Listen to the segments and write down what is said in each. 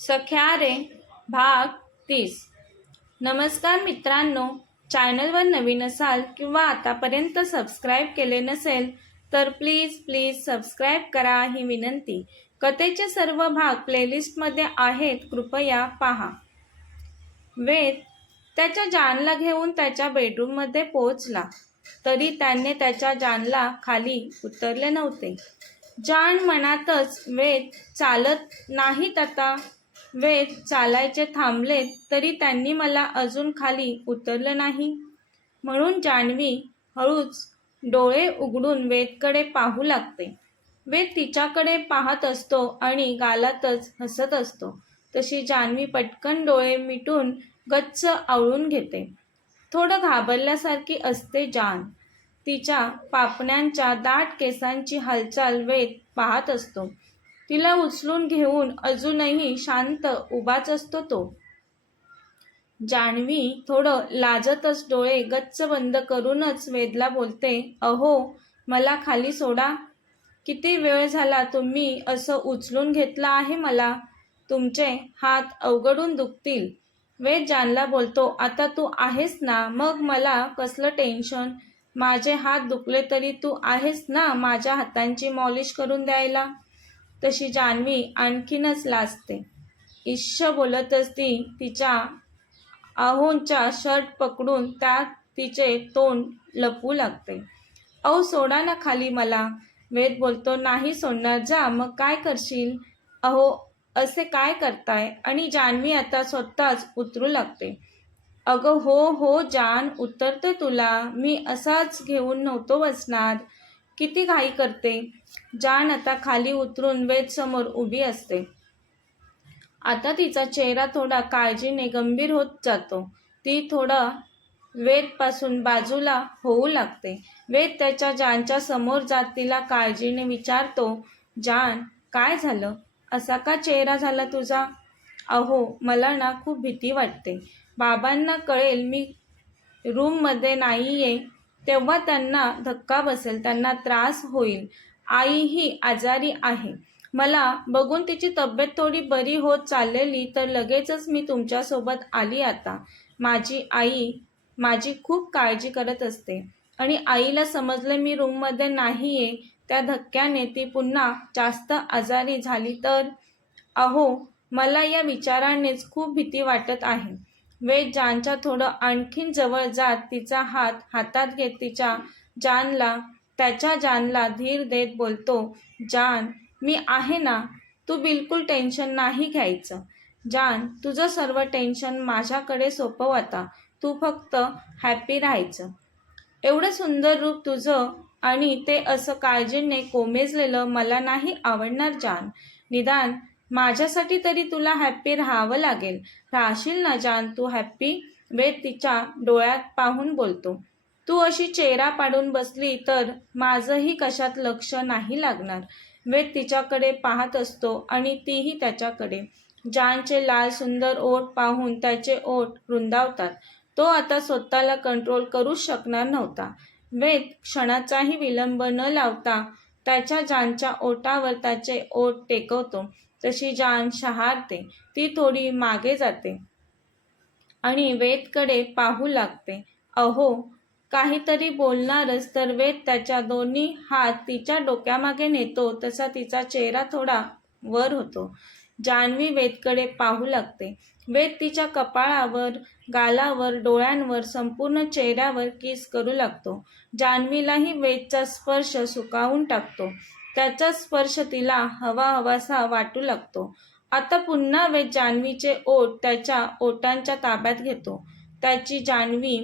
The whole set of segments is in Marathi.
सख्या रे भाग 30। नमस्कार मित्रांनो, चॅनलवर नवीन असाल किंवा आतापर्यंत सबस्क्राईब केले नसेल तर प्लीज सबस्क्राईब करा ही विनंती। कथेचे सर्व भाग प्लेलिस्टमध्ये आहेत, कृपया पहा। वेद त्याच्या जानला घेऊन त्याच्या बेडरूममध्ये पोहोचला तरी त्याने त्याच्या जानला खाली उतरले नव्हते। जान मनातच वेद चालत नाहीत आता। वेद चालायचे थांबले तरी त्यांनी मला अजून खाली उतरलं नाही। म्हणून जान्हवी हळूच डोळे उघडून वेदकडे पाहू लागते। वेद तिच्याकडे पाहत असतो आणि गालातच हसत असतो। तशी जान्हवी पटकन डोळे मिटून गच्च आवळून घेते। थोडं घाबरल्यासारखी असते जान। तिच्या पापण्यांच्या दाट केसांची हालचाल वेद पाहत असतो। तिला उचलून घेऊन अजूनही शांत उभाच असतो तो। जान्हवी थोडं लाजतच डोळे गच्च बंद करूनच वेदला बोलते, अहो मला खाली सोडा। किती वेळ झाला तुम्ही असं उचलून घेतलं आहे मला। तुमचे हात अवघडून दुखतील। वेद जानला बोलतो, आता तू आहेस ना, मग मला कसलं टेन्शन। माझे हात दुखले तरी तू आहेस ना माझ्या हातांची मॉलिश करून द्यायला। तशी जान्हवी आणखीनच लाजते। ईश्श बोलतच ती तिच्या आहोंचा शर्ट पकडून त्यात तिचे तोंड लपवू लागते। अहो सोडा ना खाली मला। वेद बोलतो, नाही सोडणार, जा मग काय करशील। अहो असे काय करताय। आणि जान्हवी आता स्वतःच उतरू लागते। अगं हो जान, उतरते तुला, मी असाच घेऊन नव्हतो बसणार। किती घाई करते। जान आता खाली उतरून वेद समोर उभी असते। आता तिचा चेहरा थोडा काळजीने गंभीर होत जातो। ती थोडा वेदपासून बाजूला होऊ लागते। वेद त्याच्या जानच्या समोर जात तिला काळजीने विचारतो, जान काय झालं, असा का चेहरा झाला तुझा। अहो मला ना खूप भीती वाटते। बाबांना कळेल मी रूममध्ये नाहीये तेव्हा त्यांना धक्का बसेल, त्यांना त्रास होईल। आईही आजारी आहे। मला बघून तिची तब्येत थोडी बरी होत चाललेली तर लगेचच मी तुमच्यासोबत आली आता। माझी आई माझी खूप काळजी करत असते आणि आईला समजले मी रूममध्ये नाहीये, त्या धक्क्याने ती पुन्हा जास्त आजारी झाली तर। अहो मला या विचारानेच खूप भीती वाटत आहे। वेद जानच्या थोडं आणखीन जवळ जात तिचा हात हातात घेत त्याच्या जानला धीर देत बोलतो, जान मी आहे ना, तू बिलकुल टेन्शन नाही घ्यायचं। जान तुझं सर्व टेन्शन माझ्याकडे सोपव आता, तू फक्त हॅपी राहायचं। एवढं सुंदर रूप तुझं आणि ते असं काळजीने कोमेजलेलं मला नाही आवडणार जान। निदान माझ्यासाठी तरी तुला हॅपी राहावं लागेल। राहशील ना जान तू हॅपी। वेद तिच्या डोळ्यात पाहून बोलतो, तू अशी चेहरा पाडून बसली तर माझंही कशात लक्ष नाही लागणार। वेद तिच्याकडे पाहत असतो आणि तीही त्याच्याकडे। जानचे लाल सुंदर ओठ पाहून त्याचे ओठ रुंदावतात। तो आता स्वतःला कंट्रोल करूच शकणार नव्हता। वेद क्षणाचाही विलंब न लावता त्याच्या जानच्या ओठावर त्याचे ओठ टेकवतो। तशी जान शहारते। ती थोडी मागे जाते आणि वेदकडे पाहू लागते। अहो काहीतरी बोलणारच तर वेद त्याच्या दोन्ही हात तिच्या डोक्यामागे नेतो तसा तिचा चेहरा थोडा वर होतो। जान्हवी वेदकडे पाहू लागते। वेद तिच्या कपाळावर, गालावर, डोळ्यांवर, संपूर्ण चेहऱ्यावर किस करू लागतो। जान्हवीलाही वेदचा स्पर्श सुखावून टाकतो। त्याचा स्पर्श तिला हवाहवासा वाटू लागतो। आता पुन्हा वेद जान्हवीचे ओठ त्याच्या ओठांच्या ताब्यात घेतो। त्याची जान्हवी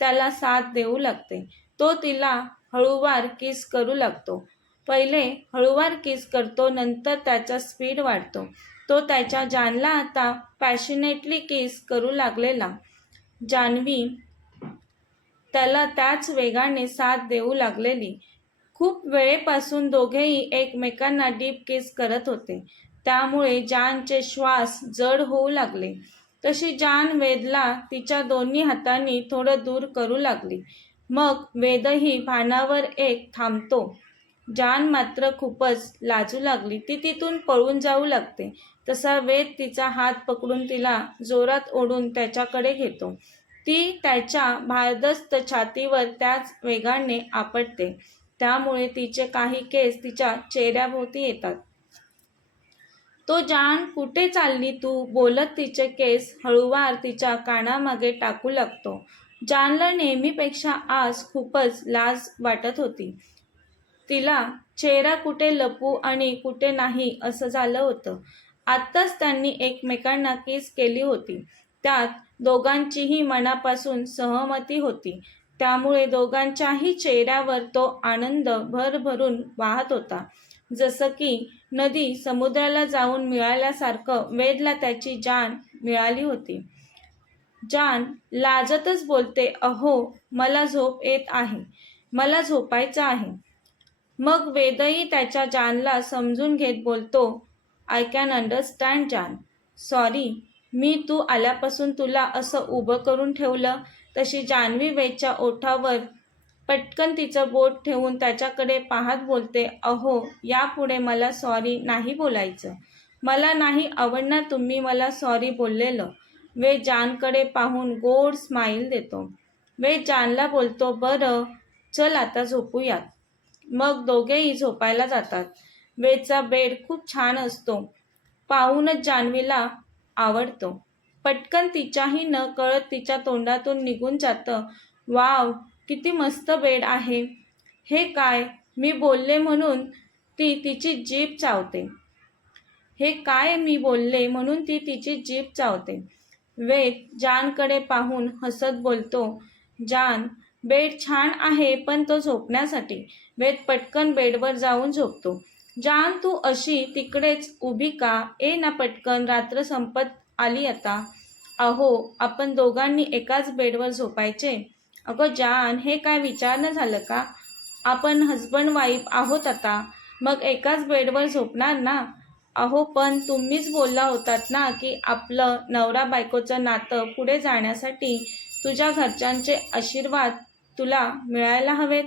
त्याला साथ देऊ लागते। तो तिला हळूवार किस करू लागतो। पहिले हळूवार किस करतो, नंतर त्याचा स्पीड वाढतो। तो त्याच्या जानला आता पॅशनेटली किस करू लागलेला। जान्हवी त्याला त्याच वेगाने साथ देऊ लागलेली। खूप वेळेपासून दोघेही एकमेकांना डीप किस करत होते, त्यामुळे जानचे श्वास जड होऊ लागले। तशी जान वेदला तिच्या दोन्ही हातांनी थोडं दूर करू लागली। मग वेदही भानावर एक थांबतो। जान मात्र खूपच लाजू लागली। ती तिथून पळून जाऊ लागते। तसा वेद तिचा हात पकडून तिला जोरात ओढून त्याच्याकडे घेतो. ती त्याच्या भारदस्त छातीवर त्याच वेगाने आपटते. त्यामुळे तिचे काही केस तिच्या चेहऱ्याभोवती येतात. तो जान, कुठे चालली तू, बोलत तिचे केस हळूवार तिच्या कानामागे टाकू लागतो. जानला नेहमीपेक्षा आज खूपच लाज वाटत होती. तिला चेहरा कुठे लपवू आणि कुठे नाही असं झालं होतं. आत्ताच त्यांनी एकमेकांना किस केली होती. त्यात दोघांचीही मनापासून सहमती होती. त्यामुळे दोघांच्याही चेहऱ्यावर तो आनंद भरभरून वाहत होता. जसं की नदी समुद्राला जाऊन मिळाल्यासारखं वेदला त्याची जान मिळाली होती. जान लाजतच बोलते, अहो, मला झोप येत आहे, मला झोपायचं आहे. मग वेदही त्याच्या जानला समजून घेत बोलतो, आय कॅन अंडरस्टँड जान. सॉरी, मी तू आल्यापासून तुला असं उभं करून ठेवलं. तशी जान्हवी वेदच्या ओठावर पटकन तिचं बोट ठेवून त्याच्याकडे पाहत बोलते, अहो, यापुढे मला सॉरी नाही बोलायचं. मला नाही आवडणार तुम्ही मला सॉरी बोललेलं. वेद जानकडे पाहून गोड स्माईल देतो. वेद जानला बोलतो, बरं, चल आता झोपूयात. मग दोघेही झोपायला जातात. वेदचा बेड खूप छान असतो. पाहूनच जान्हवीला आवडतो. पटकन तिच्याही न कळत तिच्या तोंडातून निघून जातं, वाव, किती मस्त बेड आहे. हे काय, मी बोलले म्हणून ती तिची जीभ चावते. हे काय मी बोलले म्हणून ती तिची जीभ चावते. वेद जानकडे पाहून हसत बोलतो, जान, बेड छान आहे पण तो झोपण्यासाठी. वेद पटकन बेडवर जाऊन झोपतो. जान, तू अशी तिकडेच उभी का, ए ना पटकन, रात्र संपत आली आता. अहो, आपण दोघांनी एकाच बेडवर झोपायचे. अगं जान, हे काय विचारणं झालं का. आपण हजबंड वाईफ आहोत आता, मग एकाच बेडवर झोपणार ना. अहो, पण तुम्हीच बोलला होतात ना की आपलं नवरा बायकोचं नातं पुढे जाण्यासाठी तुझ्या घरच्यांचे आशीर्वाद तुला मिळायला हवेत.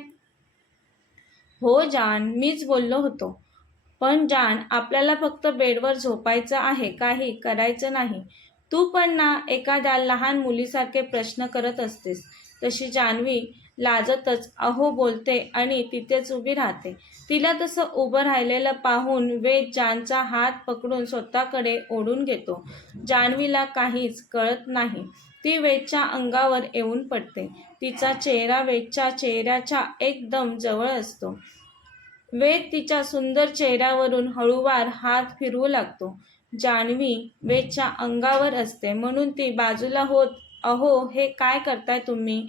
हो जान, मीच बोललो होतो. पण जान, आपल्याला फक्त बेडवर झोपायचं आहे, काही करायचं नाही. तू पण ना एखाद्या लहान मुलीसारखे प्रश्न करत असतेस. तशी जान्हवी लाजतच अहो बोलते आणि तिथेच उभी राहते. तिला तसं उभं राहिलेलं पाहून वेद जानचा हात पकडून स्वतःकडे ओढून घेतो. जान्हवीला काहीच कळत नाही. ती वेदच्या अंगावर येऊन पडते. तिचा चेहरा वेदच्या चेहऱ्याच्या एकदम जवळ असतो. वेद तिच्या सुंदर चेहऱ्यावरून हळूवार हात फिरवू लागतो. जान्हवी वेदच्या अंगावर असते म्हणून ती बाजूला होत, अहो, हे काय करताय तुम्ही.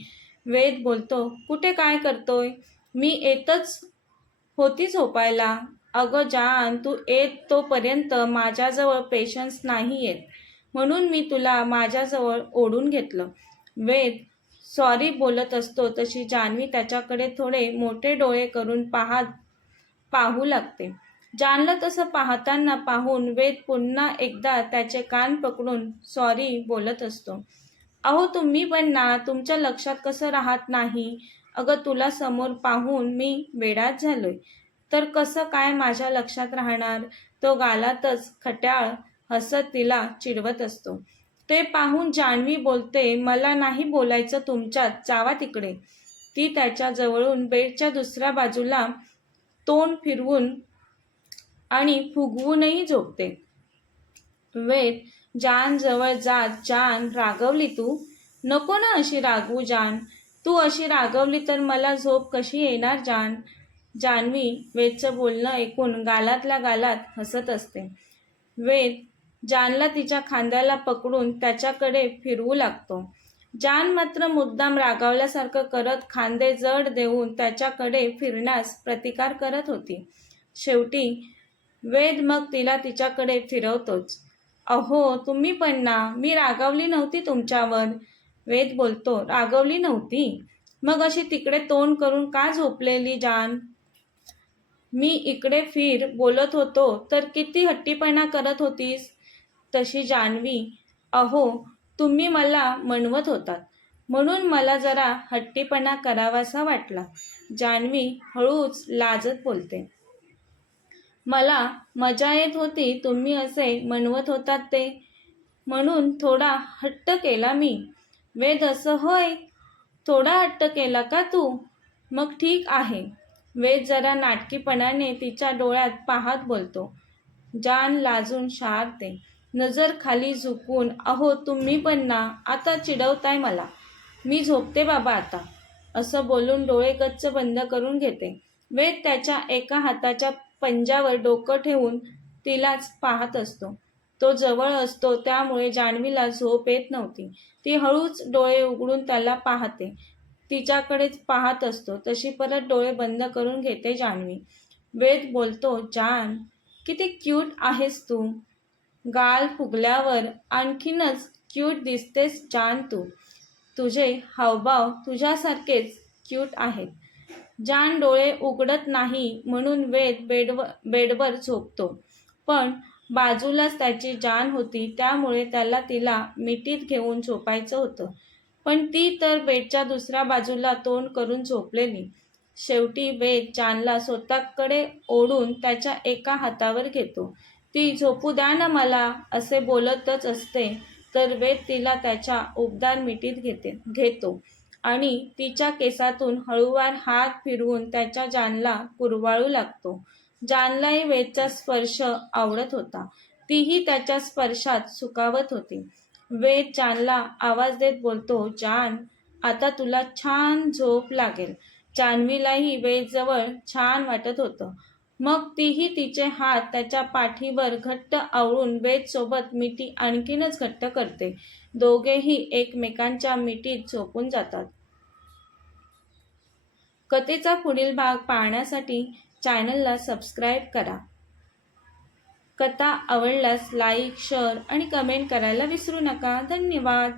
वेद बोलतो, कुठे काय करतोय, मी येतच होती झोपायला. अगं जान, तू येत तोपर्यंत माझ्याजवळ पेशन्स नाही येत, म्हणून मी तुला माझ्याजवळ ओढून घेतलं. वेद सॉरी बोलत असतो तशी जान्हवी त्याच्याकडे थोडे मोठे डोळे करून पाहू लागते. जानला तसं पाहताना पाहून वेद पुन्हा एकदा त्याचे कान पकडून सॉरी बोलत असतो. अहो, तुम्ही पण ना, तुमच्या लक्षात कसं राहत नाही. अगं, तुला समोर पाहून मी वेडाच झालोय, तर कसं काय माझ्या लक्षात राहणार. तो गालातच खट्याळ हसत तिला चिडवत असतो. ते पाहून जान्हवी बोलते, मला नाही बोलायचं तुमच्यात, जावा तिकडे. ती त्याच्या जवळून बेडच्या दुसऱ्या बाजूला तोंड फिरवून आणि फुगवूनही झोपते. वेद जान जवळ जात, जान, रागवली तू. नको ना अशी रागवू जान, तू अशी रागवली तर मला झोप कशी येणार जान. जान्हवी वेदचं बोलणं ऐकून गालातल्या गालात हसत असते. वेद जानला तिच्या खांद्याला पकडून त्याच्याकडे फिरवू लागतो. जान मात्र मुद्दाम रागावल्यासारखं करत खांदे जड देऊन त्याच्याकडे फिरण्यास प्रतिकार करत होती. शेवटी वेद मग तिला तिच्याकडे फिरवतोच. अहो, तुम्ही पण ना, मी रागावली नव्हती तुमच्यावर. वेद बोलतो, रागवली नव्हती, मग अशी तिकडे तोंड करून का झोपलेली जान. मी इकडे फिर बोलत होतो तर किती हट्टीपणा करत होतीस. तशी जान्हवी, अहो, तुम्ही मला मनवत होतात म्हणून मला जरा हट्टीपणा करावासा वाटला. जान्हवी हळूच लाजत बोलते, मला मजा येत होती तुम्ही असे म्हणवत होतात ते, म्हणून थोडा हट्ट केला मी. वेद असं होय, थोडा हट्ट केला का तू? मग ठीक आहे. वेद जरा नाटकीपणाने तिच्या डोळ्यात पाहत बोलतो. जान लाजून शारते. नजर खाली झुकून, अहो तुम्ही पण ना, आता चिडवताय मला. मी झोपते बाबा आता, असं बोलून डोळे गच्च बंद करून घेते. वेद त्याच्या एका हाताच्या पंजावर डोकं ठेवून तिलाच पाहत असतो. तो जवळ असतो त्यामुळे जान्हवीला झोप येत नव्हती. ती हळूच डोळे उघडून त्याला पाहते. तिच्याकडेच पाहत असतो तशी परत डोळे बंद करून घेते जान्हवी. वेद बोलतो, जान, किती क्यूट आहेस तू. गाल फुगल्यावर आणखीनच क्यूट दिसतेस जान तू. तुझे हावभाव तुझ्यासारखेच क्यूट आहेत. जान डोळे उघडत नाही म्हणून वेद बेडवर झोपतो. पण बाजूलाच त्याची जान होती त्यामुळे त्याला तिला मिठीत घेऊन झोपायचं होतं. पण ती तर बेडच्या दुसऱ्या बाजूला तोंड करून झोपलेली. शेवटी वेद जानला स्वतःकडे ओढून त्याच्या एका हातावर घेतो. ती झोपू द्या ना मला असे बोलतच असते तर वेद तिला त्याच्या उबदार मिठीत घेतो आणि तिच्या केसातून हळूवार हात फिरवून त्याच्या जानला कुरवाळू लागतो. जानलाही वेदचा स्पर्श आवडत होता. तीही त्याच्या स्पर्शात सुखावत होती. वेद जानला आवाज देत बोलतो, जान, आता तुला छान झोप लागेल. जान्हवीलाही वेदजवळ छान वाटत होतं. मग तीही तिचे हात त्याच्या पाठीवर घट्ट आवळून वेदसोबत मिठी आणखीनच घट्ट करते. दोघेही एकमेकांच्या मिठीत झोपून जातात. कथेचा पुढील भाग पाहण्यासाठी चॅनलला सबस्क्राईब करा. कथा आवडल्यास लाईक, शेअर आणि कमेंट करायला विसरू नका. धन्यवाद.